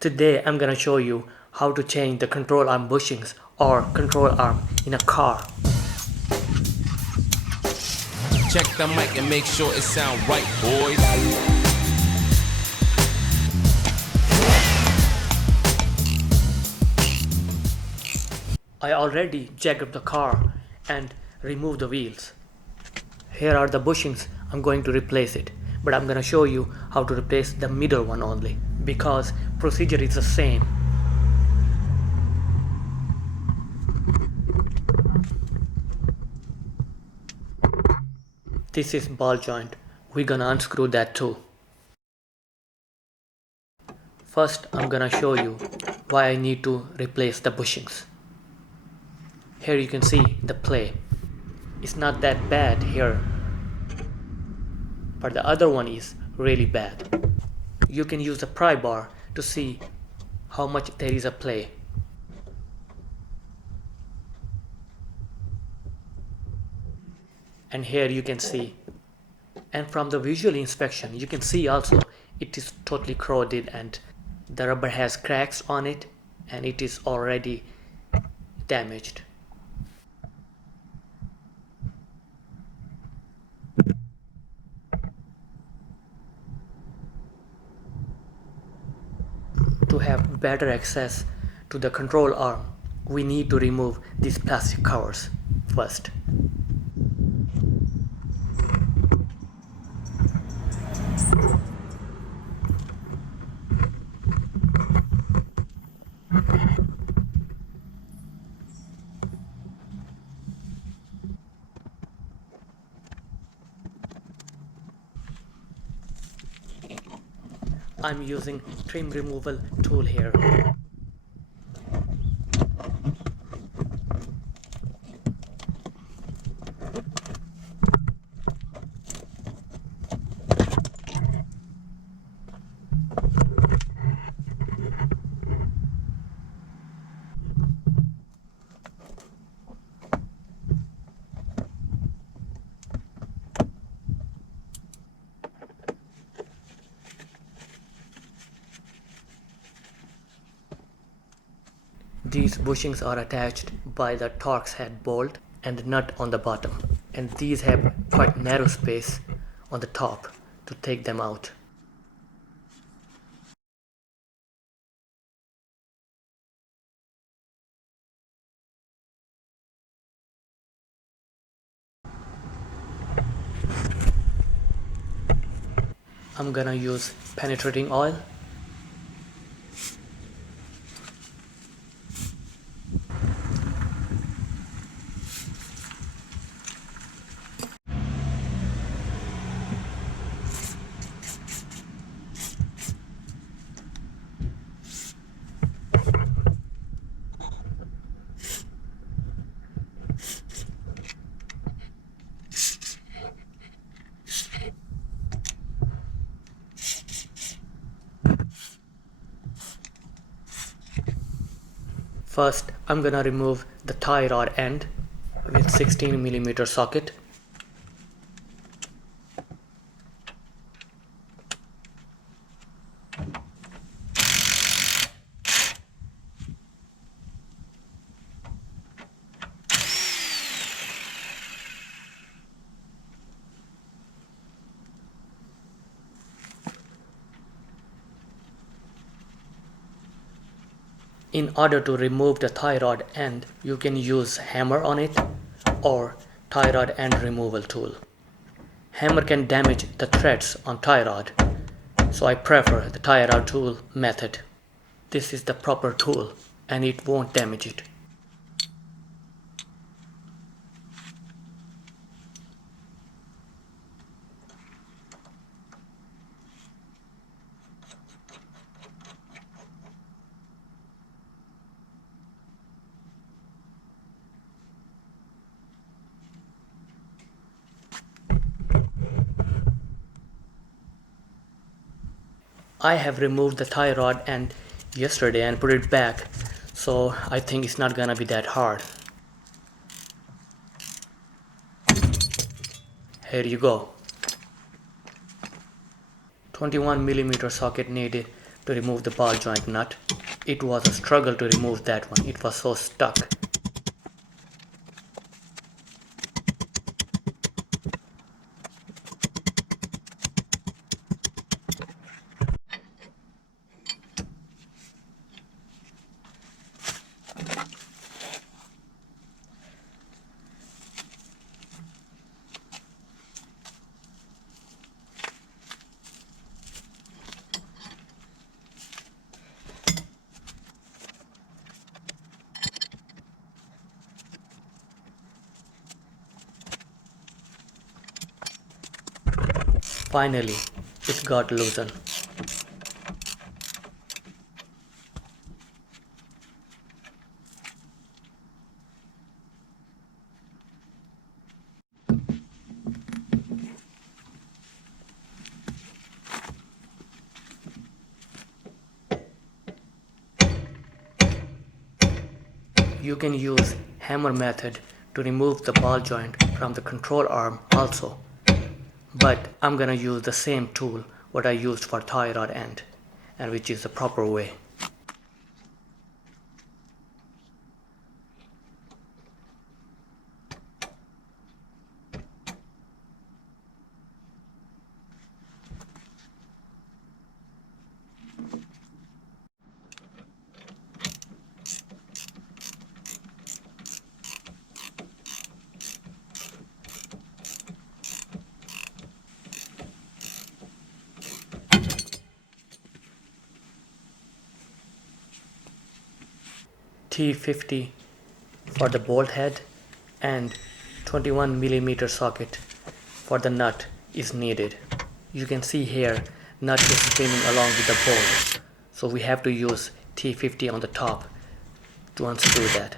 Today I'm gonna show you how to change the control arm bushings or control arm in a car. Check the mic and make sure it sound right, boys. I already jacked up the car and removed the wheels. Here are the bushings. I'm going to replace it, but I'm gonna show you how to replace the middle one only because procedure is the same. This is ball joint. We're gonna unscrew that too. First, I'm gonna show you why I need to replace the bushings. Here you can see the play. It's not that bad here, but the other one is really bad. You can use the pry bar to see how much there is a play. And here you can see, and from the visual inspection you can see also it is totally corroded and the rubber has cracks on it and it is already damaged. To have better access to the control arm, we need to remove these plastic covers first. I'm using trim removal tool here. These bushings are attached by the Torx head bolt and the nut on the bottom, and these have quite narrow space on the top to take them out. I'm gonna use penetrating oil. First, I'm gonna remove the tie rod end with 16mm socket. In order to remove the tie rod end, you can use hammer on it or tie rod end removal tool. Hammer can damage the threads on tie rod, so I prefer the tie rod tool method. This is the proper tool and it won't damage it. I have removed the tie rod end yesterday and put it back, so I think it's not gonna be that hard. Here you go. 21mm socket needed to remove the ball joint nut. It was a struggle to remove that one. It was so stuck. Finally, it got loosened. You can use hammer method to remove the ball joint from the control arm also. But I'm gonna use the same tool what I used for tie rod end, and which is the proper way. T50 for the bolt head and 21mm socket for the nut is needed. You can see here nut is spinning along with the bolt, so we have to use T50 on the top to unscrew that.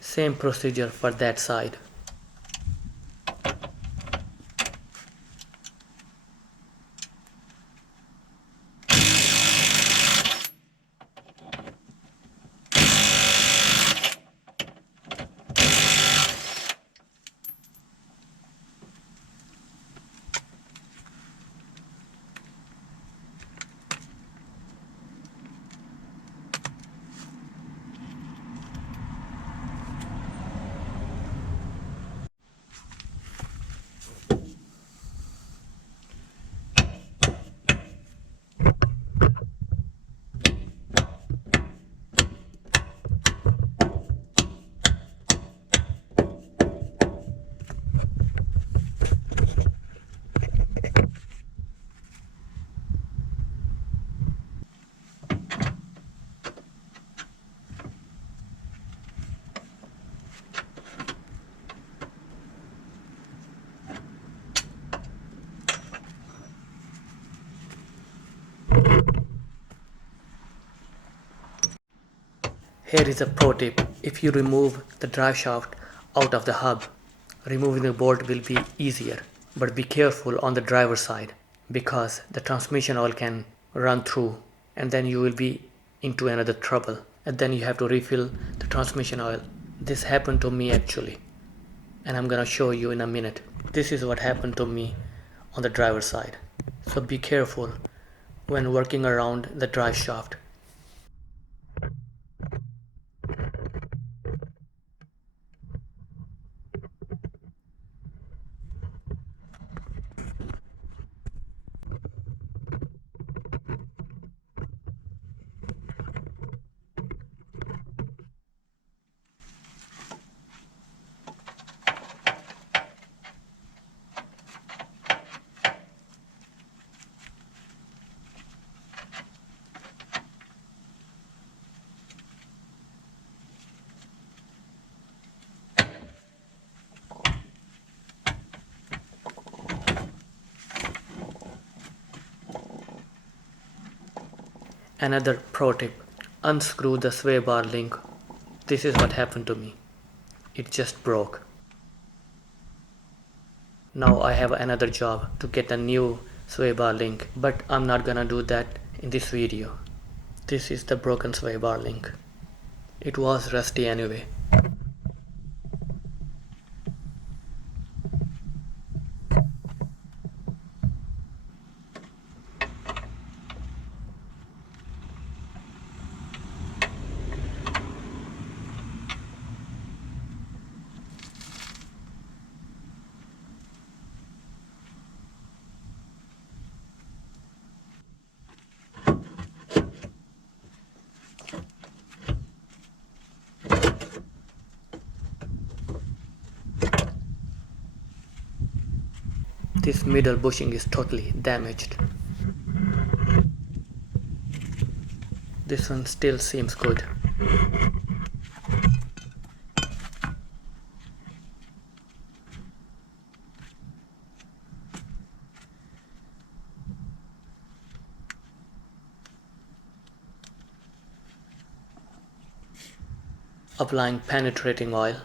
Same procedure for that side. Here is a pro tip. If you remove the drive shaft out of the hub, removing the bolt will be easier. But be careful on the driver's side, because the transmission oil can run through and then you will be into another trouble, and then you have to refill the transmission oil. This happened to me actually, and I'm gonna show you in a minute. This is what happened to me on the driver's side. So be careful when working around the drive shaft. Another pro tip, unscrew the sway bar link. This is what happened to me. It just broke. Now I have another job to get a new sway bar link, but I'm not gonna do that in this video. This is the broken sway bar link. It was rusty anyway. This middle bushing is totally damaged. This one still seems good. Applying penetrating oil.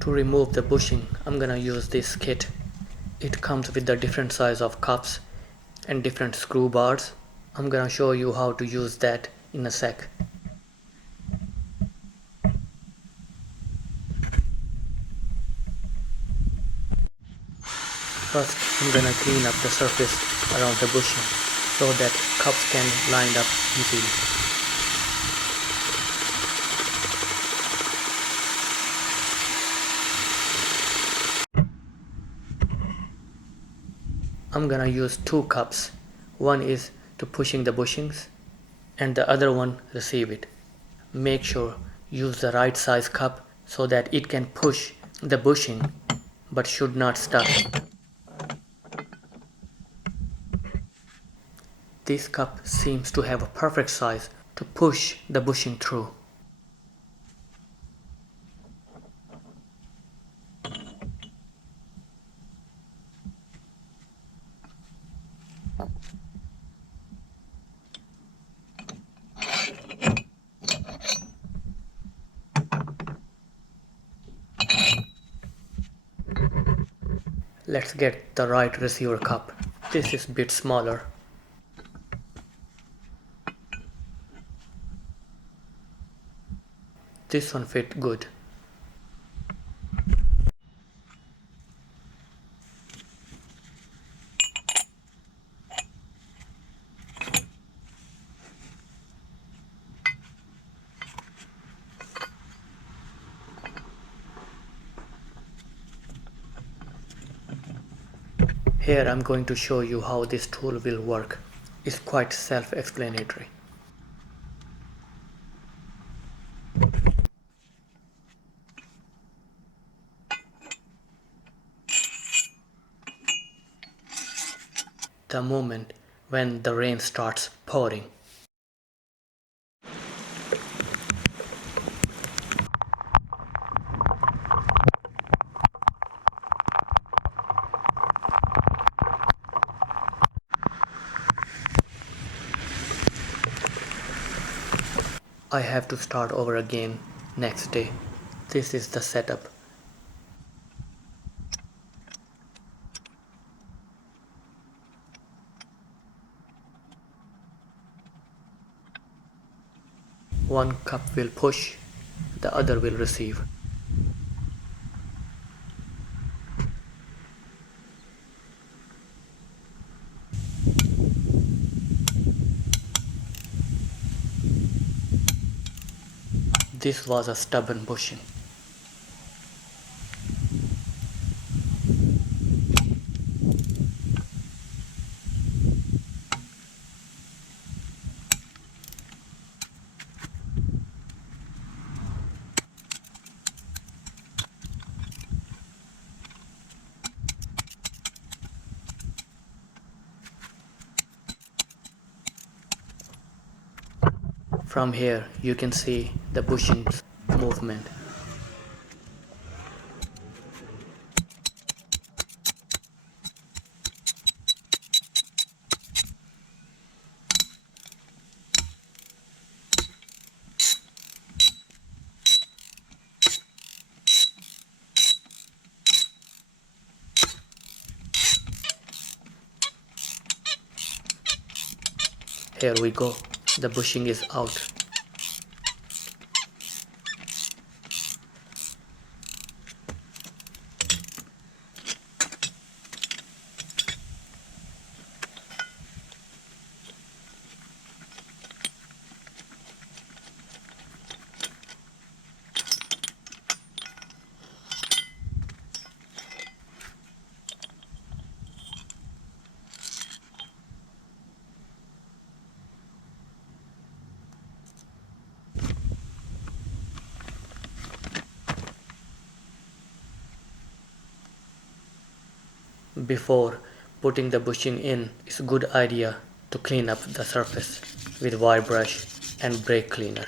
To remove the bushing, I'm gonna use this kit. It comes with the different size of cups and different screw bars. I'm gonna show you how to use that in a sec. First, I'm gonna clean up the surface around the bushing so that cups can line up easily. I'm gonna use two cups. One is to pushing the bushings and the other one receive it. Make sure use the right size cup so that it can push the bushing but should not stuck. This cup seems to have a perfect size to push the bushing through. Let's get the right receiver cup. This is a bit smaller. This one fit good. Here I'm going to show you how this tool will work. It's quite self-explanatory. The moment when the rain starts pouring. I have to start over again next day. This is the setup. One cup will push, the other will receive. This was a stubborn bushing. From here you can see the bushings movement. Here we go, the bushing is out. Before putting the bushing in, it's a good idea to clean up the surface with wire brush and brake cleaner.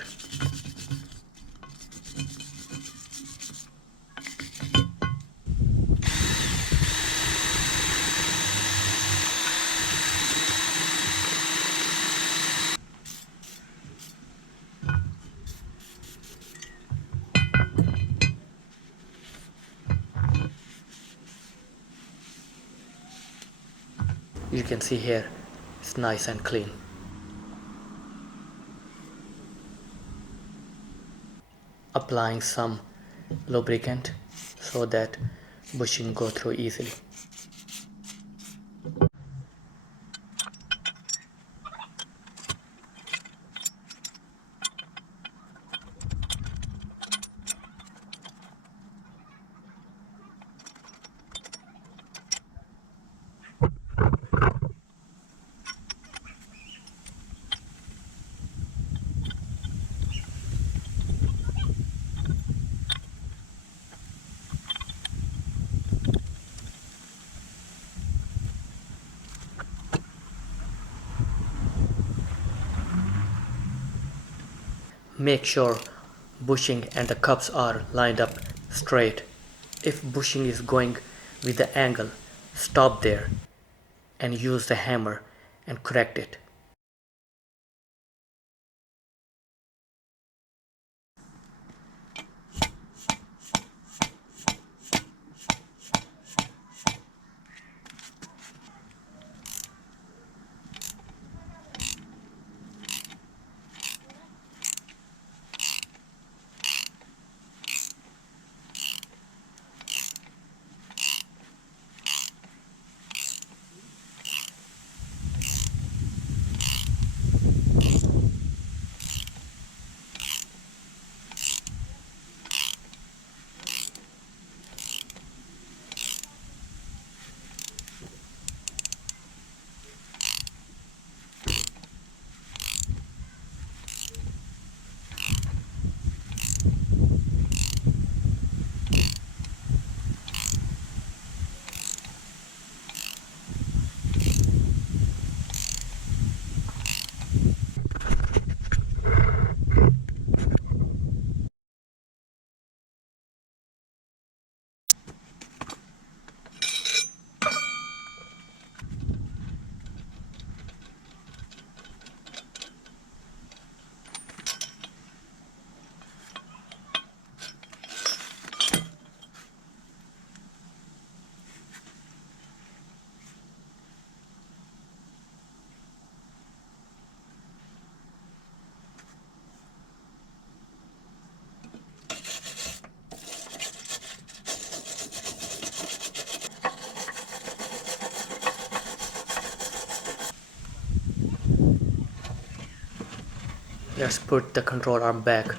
You can see here, it's nice and clean. Applying some lubricant so that bushing go through easily. Make sure bushing and the cups are lined up straight. If bushing is going with the angle, stop there and use the hammer and correct it. Let's put the control arm back.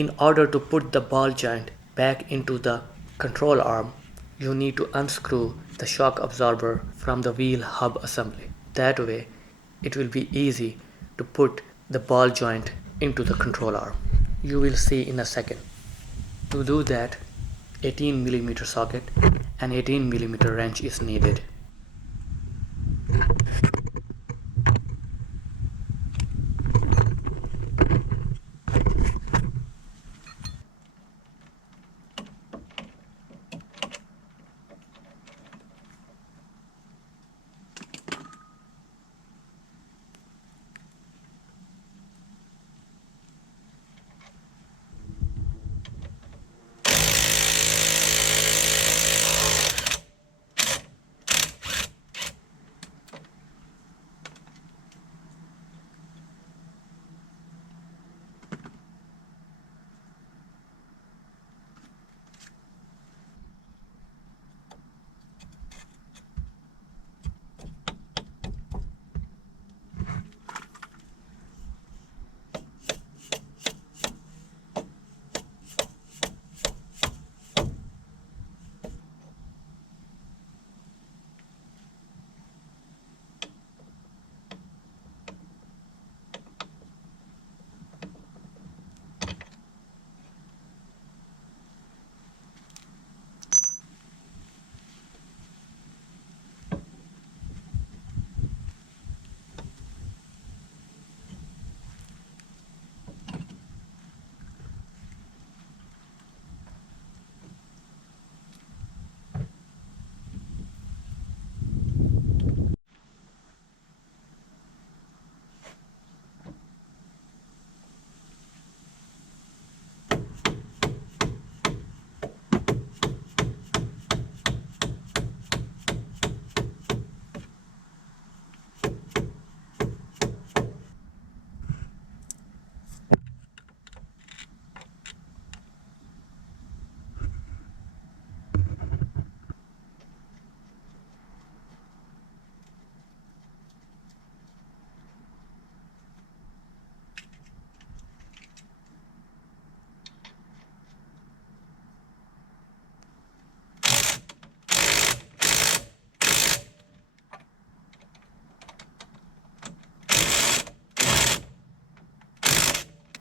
In order to put the ball joint back into the control arm, you need to unscrew the shock absorber from the wheel hub assembly. That way, it will be easy to put the ball joint into the control arm. You will see in a second. To do that, 18mm socket and 18mm wrench is needed.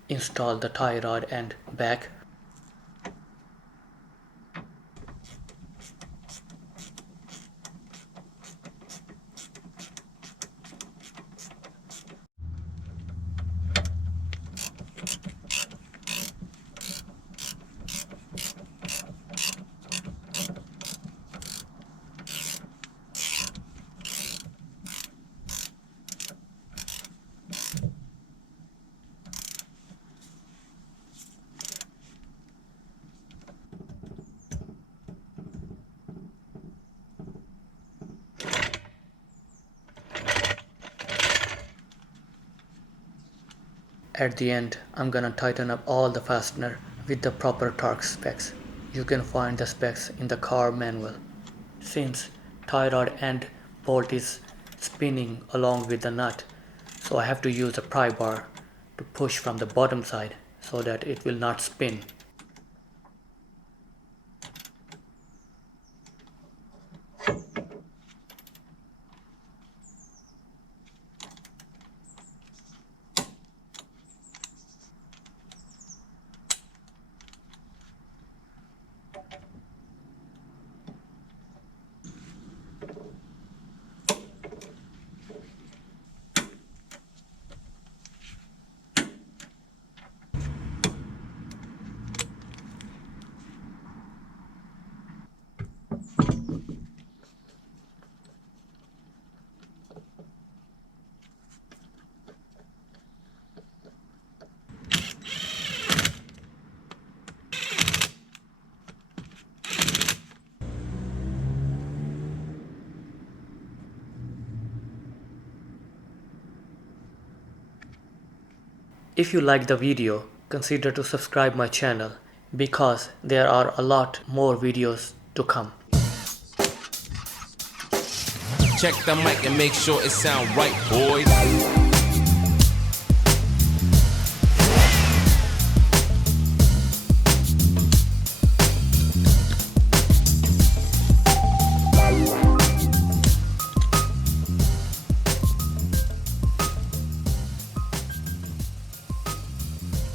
Install the tie rod end back. At the end, I'm gonna tighten up all the fastener with the proper torque specs. You can find the specs in the car manual. Since tie rod end bolt is spinning along with the nut, so I have to use a pry bar to push from the bottom side so that it will not spin. If you like the video, consider to subscribe my channel because there are a lot more videos to come. Check the mic and make sure it sound right, boys.